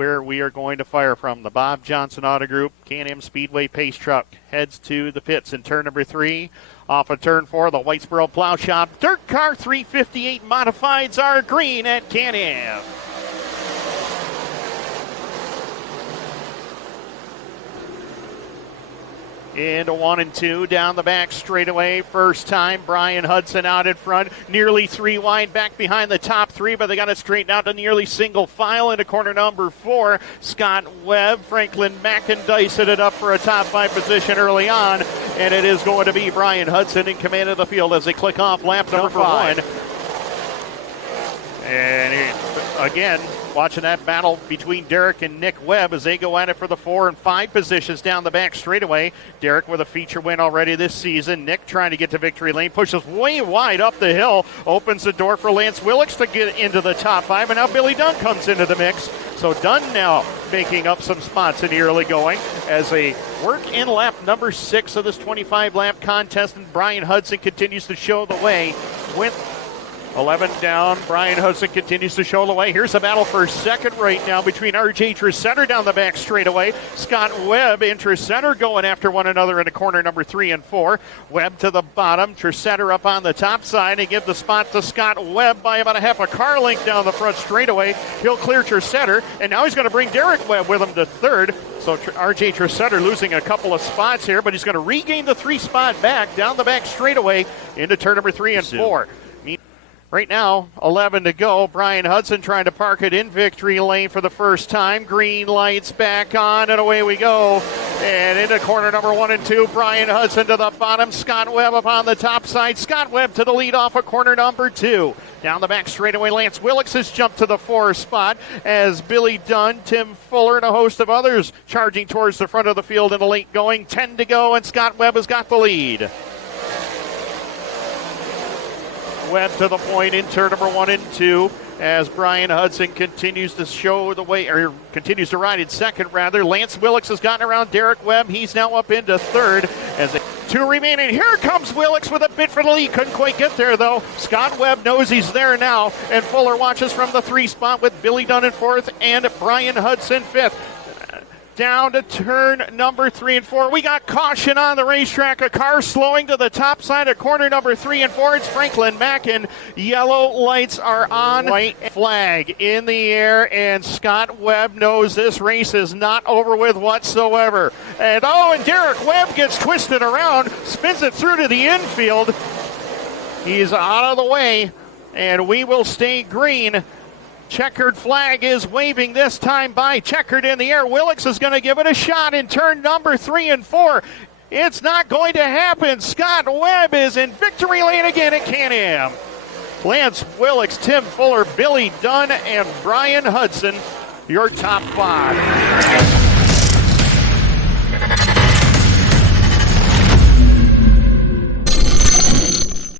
where we are going to fire from. The Bob Johnson Auto Group Can-Am Speedway Pace Truck heads to the pits in turn number 3. Off of turn 4, the Whitesboro Plow Shop Dirt Car 358 Modifieds are green at Can-Am. Into 1 and 2, down the back straightaway. First time, Brian Hudson out in front. Nearly 3 wide back behind the top 3, but they got it straightened out to nearly single file into corner number 4. Scott Webb, Franklin McIntyre set it up for a top 5 position early on, and it is going to be Brian Hudson in command of the field as they click off lap number 1. And again, watching that battle between Derek and Nick Webb as they go at it for the 4 and 5 positions down the back straightaway. Derek with a feature win already this season. Nick trying to get to victory lane, pushes way wide up the hill, opens the door for Lance Willix to get into the top 5, and now Billy Dunn comes into the mix. So Dunn now making up some spots in the early going as they work in lap number 6 of this 25-lap contest, and Brian Hudson continues to show the way with 11 down. Brian Hudson continues to show the way. Here's a battle for second right now between R.J. Tresenter down the back straightaway. Scott Webb and Tresenter going after one another into corner number 3 and 4. Webb to the bottom. Tresenter up on the top side. They give the spot to Scott Webb by about a half a car length down the front straightaway. He'll clear Tresenter, and now he's going to bring Derek Webb with him to third. So R.J. Tresenter losing a couple of spots here, but he's going to regain the 3 spot back down the back straightaway into turn number 3 and 4. Right now, 11 to go. Brian Hudson trying to park it in victory lane for the first time. Green lights back on, and away we go. And into corner number 1 and 2. Brian Hudson to the bottom. Scott Webb up on the top side. Scott Webb to the lead off of corner number 2. Down the back straightaway, Lance Willix has jumped to the 4 spot as Billy Dunn, Tim Fuller, and a host of others charging towards the front of the field in the late going. 10 to go, and Scott Webb has got the lead. Webb to the point in turn number 1 and 2 as Brian Hudson continues to show the way, or continues to ride in second rather. Lance Willix has gotten around Derek Webb. He's now up into third as 2 remaining. Here comes Willix with a bid for the lead. Couldn't quite get there though. Scott Webb knows he's there now, and Fuller watches from the 3 spot with Billy Dunn in 4th and Brian Hudson 5th. Down to turn number 3 and 4. We got caution on the racetrack. A car slowing to the top side of corner number 3 and 4. It's Franklin Mackin. Yellow lights are on. White flag in the air, and Scott Webb knows this race is not over with whatsoever. And Derek Webb gets twisted around, spins it through to the infield. He's out of the way, and we will stay green. Checkered flag is waving this time by. Checkered in the air. Willix is going to give it a shot in turn number 3 and 4. It's not going to happen. Scott Webb is in victory lane again at Can-Am. Lance Willix, Tim Fuller, Billy Dunn, and Brian Hudson, your top 5.